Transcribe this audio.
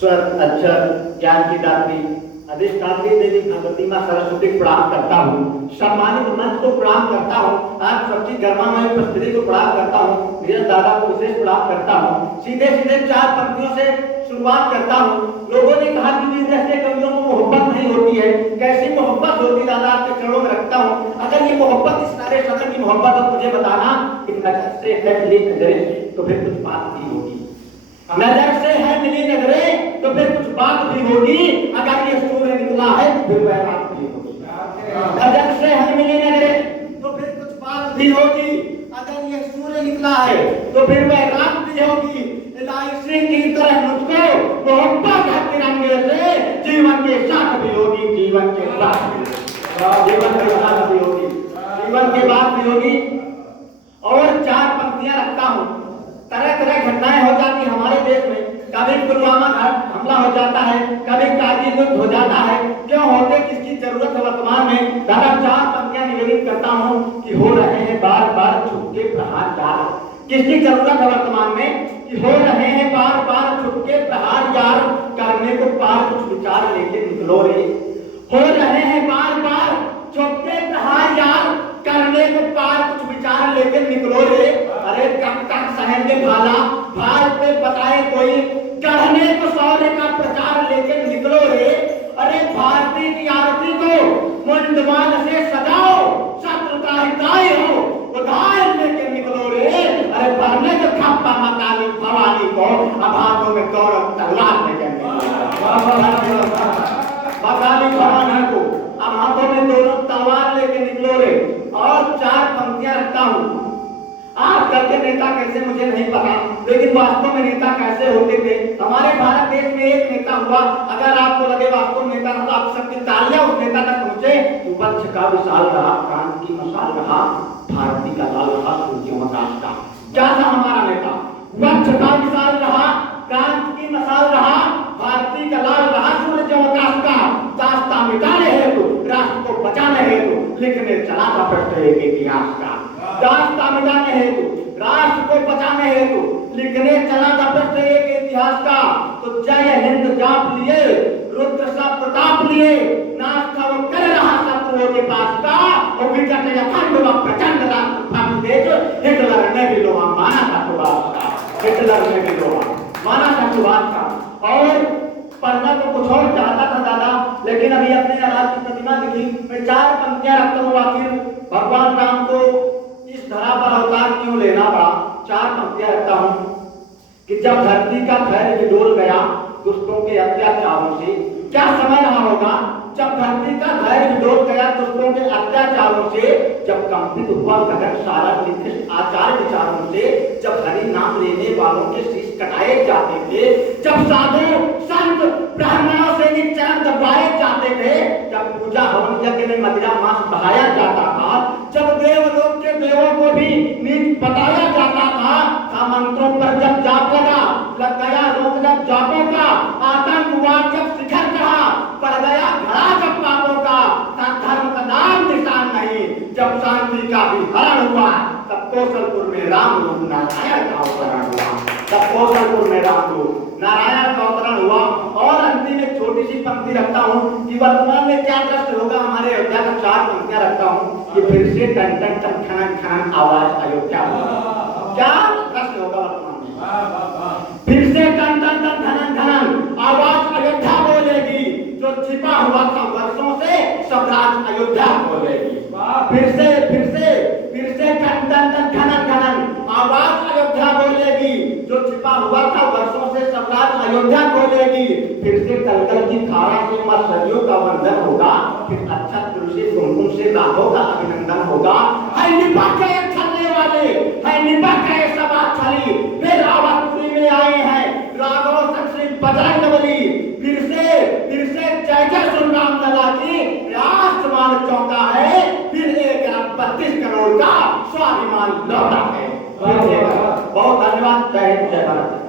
स्वर अक्षर ज्ञान की दात्री अधिष्ठात्री देवी भगवती मां सरस्वती को प्रणाम करता हूँ। सम्मानित मंच को प्रणाम करता हूँ। आप सबकी गर्मामय उपस्थिति को प्रणाम करता हूँ। मेरे दादा को विशेष प्रणाम करता हूँ। सीधे सीधे 4 पंक्तियों से शुरुआत करता हूँ। लोगों ने कहा कि वीर जैसे कवियों को मोहब्बत नहीं होती है, कैसी मोहब्बत होती? दादा आपके चरणों में रखता हूँ। अगर ये मोहब्बत इस सारे सदन की मोहब्बत हो, मुझे बताना कि नजर से है मिली नजरें तो फिर कुछ बात भी होगी। नजर से है मिली नजरें तो फिर कुछ बात भी होगी। अगर ये सूर्य निकला है तो फिर वह रात भी होगी। नजर से है मिली नजरें तो फिर कुछ बात भी होगी। अगर ये सूर्य निकला है तो फिर वह रात भी होगी। इलायची की तरह मुझको मोहब्बत है तिरंगे से, जीवन के साथ भी होगी, जीवन के साथ भी होगी, जीवन के बाद भी होगी। और 4 पंक्तियां रखता हूँ। तरह तरह घटनाएं हो जाती हमारे देश में। कभी पुलवामा हमला हो जाता है, कभी कारगिल युद्ध हो जाता है। क्यों होते, किसकी जरूरत है वर्तमान में? दादा 4 पंक्तियां निवेदित करता हूँ कि हो रहे हैं बार बार छुपके प्रहार यार। किसकी जरूरत है वर्तमान में? कि हो रहे हैं बार बार छुपके प्रहार यार, करने को पार कुछ विचार लेके निकलो रे। हो रहे हैं बार बार छुपके प्रहार यार, करने को पार कुछ विचार लेके निकलो रे। अरे कब तक सहेंगे भाला, भाल पे बताए कोई, गढ़ने को शौर्य का प्रचार लेके निकलो रे। अरे भारती की आरती को मुंडवान से सजाओ, शत्रु का हिताय हो उदार लेके निकलो रे। अरे भरने को खप्पा मकाली भवानी को, अब हाथों में गौरव तलवार लेके मकाली भवानी को अब हाथों में दोनों तलवार लेके निकलो रे। और 4 पंक्तियां रखता हूँ। आज कल के नेता कैसे मुझे नहीं पता, लेकिन वास्तव में नेता कैसे होते थे। हमारे भारत देश में एक नेता हुआ, अगर आपको लगे वास्तव नेता तो आप सबकी तालियां उस नेता तक पहुंचे। वंश का विशाल रहा, क्रांति की मशाल रहा, भारती का लाल रहा, सूर्योवकाश का। क्या था हमारा नेता? वंश का विशाल रहा, क्रांति की मशाल रहा, भारती का लाल रहा, सूर्योवकाश का। दास्तां मिटाने हेतु, राष्ट्र को बचाने हेतु लिखने चला था पृष्ठ एक इतिहास का। दास्तां मिटाने हेतु, राष्ट्र को बचाने हेतु लिखने चला था पृष्ठ एक इतिहास का। तो जय हिंद जाप लिए, रुद्र सा प्रताप लिए, नाश था वो कर रहा शत्रुओं के पास का। और विकट अखंड व प्रचंड राष्ट्र भक्त देश, हिटलर ने भी लोहा माना था सुभाष का, हिटलर ने भी लोहा माना था सुभाष का। और पढ़ना तो कुछ और चाहता था दादा, लेकिन अभी अपने राज की प्रतिमा दिखी। मैं 4 पंक्तियां रखता हूँ। आखिर भगवान राम को इस धरा पर अवतार क्यों लेना पड़ा? 4 पंक्तियां रखता हूँ कि जब धरती का धैर्य डोल गया दुष्टों के अत्याचारों से। क्या समय रहा होगा जब धरती का धैर्य डोल गया दुष्टों के अत्याचारों से, जब कंपित हुआ गगन सारा निकृष्ट आचार विचारों से, जब हरि नाम लेने वालों के शीश कटाए जाते थे, जब साधु संत ब्राह्मणों से निचरण दबाए जाते थे, जब पूजा हवन यज्ञ में मदिरा मांस बहाया जाता था, जब देवलोक के देवों को भी नीच बताया जाता था, मंत्रों पर जब जाप लग गया रोग जब जापों का, आतंकवाद जब शिखर चढ़ा, पड़ गया घड़ा जब पापों का, धर्म का नाम निशान नहीं, जब शांति का भी हरण हुआ, तब कौशलपुर में राम रूप नारायण का अवतरण हुआ। तब कौशलपुर में राम रूप नारायण का अवतरण हुआ। और अंतिम एक छोटी सी पंक्ति रखता हूँ कि वर्तमान में क्या दृश्य होगा हमारे अयोध्या का। 4 पंक्तियां रखता हूँ कि फिर से टन टन टन खनन खनन आवाज अयोध्या होगा। क्या दृश्य होगा वर्तमान में? फिर से टन टन टन खनन खनन आवाज अयोध्या बोलेगी, जो छिपा हुआ था वर्षों से सब राज अयोध्या बोलेगी। फिर से टन टन टन खनन खनन आवाज अयोध्या बोलेगी, जो छिपा हुआ था वर्षों से सब राज अयोध्या बोलेगी। फिर से कलकल की धारा से मां सरयू का वंदन होगा, फिर अच्छा तुलसी कुमकुम से राघव का अभिनंदन होगा। है निपट गए छलने वाले, है निपट गए सब छली, वे रावतपुरी में आए हैं राघव श्री बजरंगबली। फिर से जय जय सुन राम लला की, आसमान चौंका है, फिर 1 अरब 32 करोड़ का स्वाभिमान लौटा है। बहुत धन्यवाद। जय हिंद जय भारत।